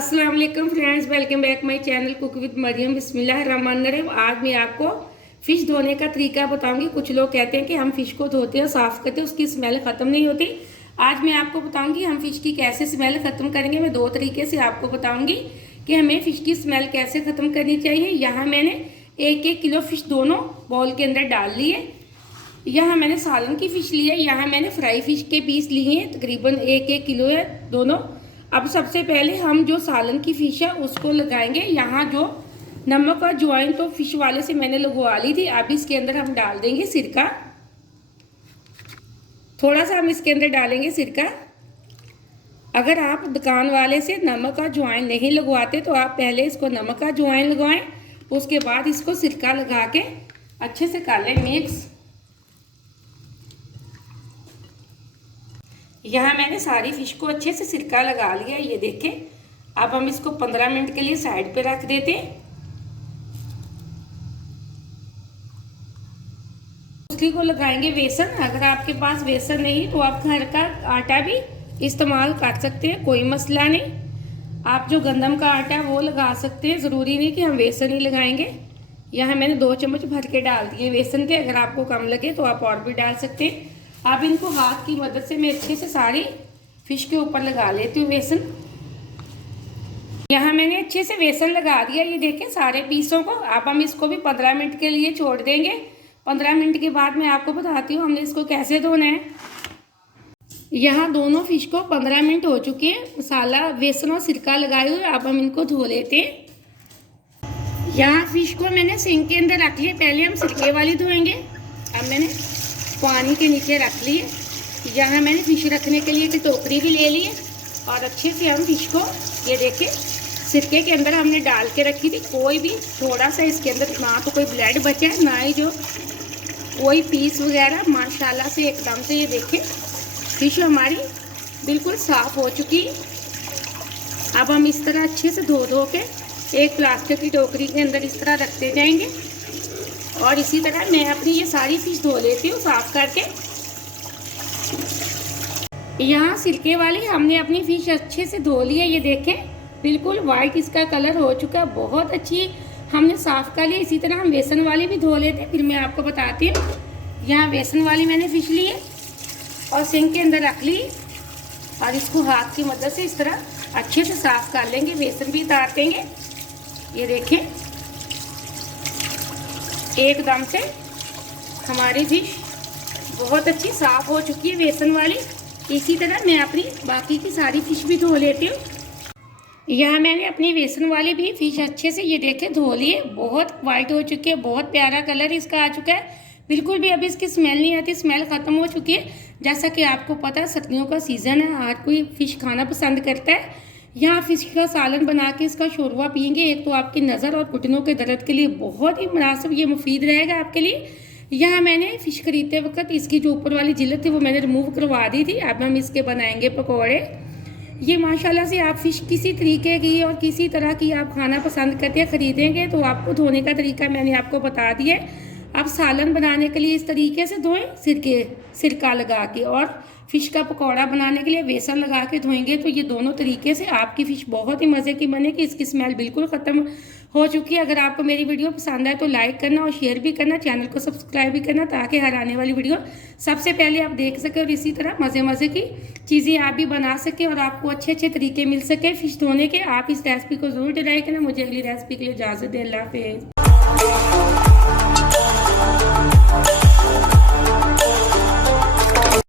अस्सलाम वालेकुम friends, welcome back my channel cook with Mariam. बिस्मिल्लाहिर्रहमानिर्रहीम। आज मैं आपको फ़िश धोने का तरीका बताऊंगी। कुछ लोग कहते हैं कि हम फ़िश को धोते हैं, साफ़ करते हैं, उसकी स्मेल ख़त्म नहीं होती। आज मैं आपको बताऊंगी हम फ़िश की कैसे स्मेल ख़त्म करेंगे। मैं दो तरीके से आपको बताऊंगी कि हमें फ़िश की स्मेल कैसे ख़त्म करनी चाहिए। यहाँ मैंने 1-1 किलो फ़िश दोनों बाउल के अंदर डाल लिए। यहाँ मैंने सालन की फ़िश ली है, यहाँ मैंने फ्राई फ़िश के पीस लिए हैं, तकरीबन 1-1 किलो है दोनों। अब सबसे पहले हम जो सालन की फ़िश है उसको लगाएंगे। यहाँ जो नमक और अजवाइन तो फ़िश वाले से मैंने लगवा ली थी। अब इसके अंदर हम डाल देंगे सिरका, थोड़ा सा हम इसके अंदर डालेंगे सिरका। अगर आप दुकान वाले से नमक और अजवाइन नहीं लगवाते तो आप पहले इसको नमक और अजवाइन लगवाएं, उसके बाद इसको सिरका लगा के अच्छे से कर लें मिक्स। यहाँ मैंने सारी फ़िश को अच्छे से सिरका लगा लिया, ये देखें। अब हम इसको 15 मिनट के लिए साइड पे रख देते हैं। उसकी को लगाएंगे बेसन। अगर आपके पास बेसन नहीं तो आप घर का आटा भी इस्तेमाल कर सकते हैं, कोई मसला नहीं। आप जो गंदम का आटा है वो लगा सकते हैं, ज़रूरी नहीं कि हम बेसन ही लगाएंगे। यहाँ मैंने 2 चम्मच भर के डाल दिए बेसन के। अगर आपको कम लगे तो आप और भी डाल सकते हैं। अब इनको हाथ की मदद से मैं अच्छे से सारी फ़िश के ऊपर लगा लेती हूँ बेसन। यहाँ मैंने अच्छे से बेसन लगा दिया, ये देखें सारे पीसों को। अब हम इसको भी 15 मिनट के लिए छोड़ देंगे। 15 मिनट के बाद मैं आपको बताती हूँ हमने इसको कैसे धोना है। यहाँ दोनों फ़िश को 15 मिनट हो चुके हैं, मसाला बेसन और सिरका लगाए हुए। अब हम इनको धो लेते हैं। यहाँ फ़िश को मैंने सिंक के अंदर रख लिया, पहले हम सिरके वाली धोएंगे। अब मैंने पानी के नीचे रख लिए। यहाँ मैंने फ़िश रखने के लिए एक टोकरी भी ले ली है और अच्छे से हम फ़िश को, ये देखें, सिरके के अंदर हमने डाल के रखी थी। कोई भी थोड़ा सा इसके अंदर ना तो कोई ब्लड बचा है, ना ही जो कोई पीस वगैरह, माशाल्लाह से एकदम से। ये देखें फ़िश हमारी बिल्कुल साफ़ हो चुकी। अब हम इस तरह अच्छे से धो के एक प्लास्टिक की टोकरी के अंदर इस तरह रखते जाएंगे। और इसी तरह मैं अपनी ये सारी फ़िश धो लेती हूँ साफ़ करके। यहाँ सिरके वाली हमने अपनी फ़िश अच्छे से धो ली है, ये देखें बिल्कुल वाइट इसका कलर हो चुका है, बहुत अच्छी हमने साफ़ कर लिया। इसी तरह हम बेसन वाली भी धो लेते हैं, फिर मैं आपको बताती हूँ। यहाँ बेसन वाली मैंने फ़िश ली है और सिंक के अंदर रख ली और इसको हाथ की मदद से इस तरह अच्छे से साफ़ कर लेंगे, बेसन भी उतार देंगे। ये देखें एकदम से हमारी फ़िश बहुत अच्छी साफ़ हो चुकी है बेसन वाली। इसी तरह मैं अपनी बाकी की सारी फ़िश भी धो लेती हूँ। यहाँ मैंने अपनी बेसन वाली भी फ़िश अच्छे से, ये देखें, धो लिए। बहुत वाइट हो चुकी है, बहुत प्यारा कलर इसका आ चुका है, बिल्कुल भी अभी इसकी स्मेल नहीं आती, स्मेल ख़त्म हो चुकी है। जैसा कि आपको पता है सर्दियों का सीज़न है, हर कोई फ़िश खाना पसंद करता है। यहाँ फ़िश का सालन बना के इसका शोरबा पियेंगे, एक तो आपकी नज़र और घुटनों के दर्द के लिए बहुत ही मुनासिब, ये मुफीद रहेगा आपके लिए। यहाँ मैंने फ़िश खरीदते वक्त इसकी जो ऊपर वाली जिल्लत थी वो मैंने रिमूव करवा दी थी। अब हम इसके बनाएंगे पकौड़े। ये माशाल्लाह से आप फ़िश किसी तरीके की और किसी तरह की आप खाना पसंद करते हैं, ख़रीदेंगे तो आपको धोने का तरीका मैंने आपको बता दिया है। अब सालन बनाने के लिए इस तरीके से धोएं, सिरका लगा के, और फ़िश का पकौड़ा बनाने के लिए बेसन लगा के धोएंगे। तो ये दोनों तरीके से आपकी फ़िश बहुत ही मज़े की बनेगी। इसकी स्मेल बिल्कुल ख़त्म हो चुकी है। अगर आपको मेरी वीडियो पसंद आए तो लाइक करना और शेयर भी करना, चैनल को सब्सक्राइब भी करना, ताकि हर आने वाली वीडियो सबसे पहले आप देख सकें और इसी तरह मज़े की चीज़ें आप भी बना सकें और आपको अच्छे तरीके मिल सके फ़िश धोने के। आप इस रेसिपी को ज़रूर ट्राई करना। मुझे अगली रेसिपी के लिए इजाज़त दें। अल्लाह हाफ़िज़।